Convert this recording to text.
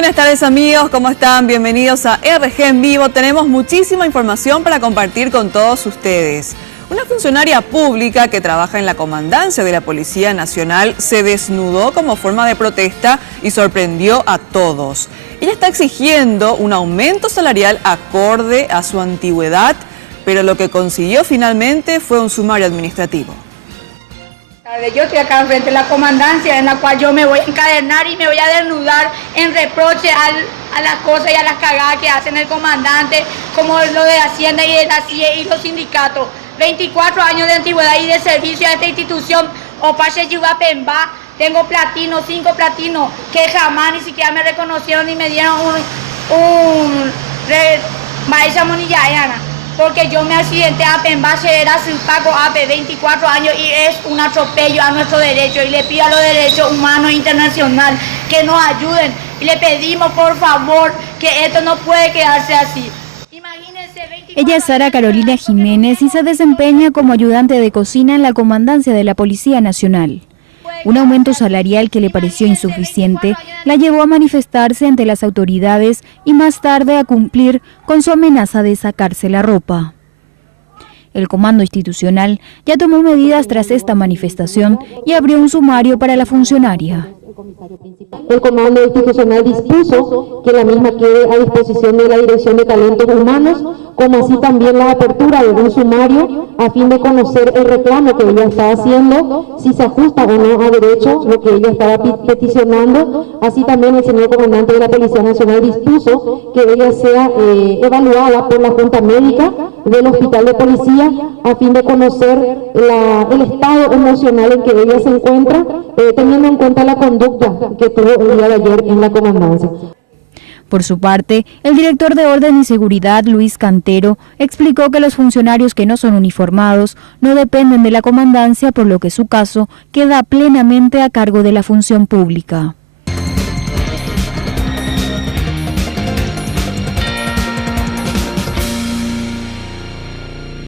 Buenas tardes amigos, ¿cómo están? Bienvenidos a RG en Vivo. Tenemos muchísima información para compartir con todos ustedes. Una funcionaria pública que trabaja en la comandancia de la Policía Nacional se desnudó como forma de protesta y sorprendió a todos. Ella está exigiendo un aumento salarial acorde a su antigüedad, pero lo que consiguió finalmente fue un sumario administrativo. Yo estoy acá enfrente de la comandancia en la cual yo me voy a encadenar y me voy a desnudar en reproche a las cosas y a las cagadas que hacen el comandante, como lo de Hacienda y la CIE y los sindicatos. 24 años de antigüedad y de servicio a esta institución. Opache Yubapemba, tengo platino, 5 platinos, que jamás ni siquiera me reconocieron ni me dieron un maestra monillana. Porque yo me accidenté a Pemba, era Paco AP, 24 años y es un atropello a nuestros derechos. Y le pido a los derechos humanos internacionales que nos ayuden. Y le pedimos por favor que esto no puede quedarse así. Ella es Sara Carolina Jiménez y se desempeña como ayudante de cocina en la comandancia de la Policía Nacional. Un aumento salarial que le pareció insuficiente la llevó a manifestarse ante las autoridades y más tarde a cumplir con su amenaza de sacarse la ropa. El comando institucional ya tomó medidas tras esta manifestación y abrió un sumario para la funcionaria. El comando institucional dispuso que la misma quede a disposición de la Dirección de Talentos Humanos, como así también la apertura de un sumario a fin de conocer el reclamo que ella está haciendo, si se ajusta o no a derecho lo que ella estaba peticionando. Así también el señor comandante de la Policía Nacional dispuso que ella sea evaluada por la Junta Médica del Hospital de Policía a fin de conocer el estado emocional en que ella se encuentra, teniendo en cuenta la conducta que tuvo el día de ayer en la comandancia. Por su parte, el director de Orden y Seguridad, Luis Cantero, explicó que los funcionarios que no son uniformados no dependen de la comandancia, por lo que su caso queda plenamente a cargo de la función pública.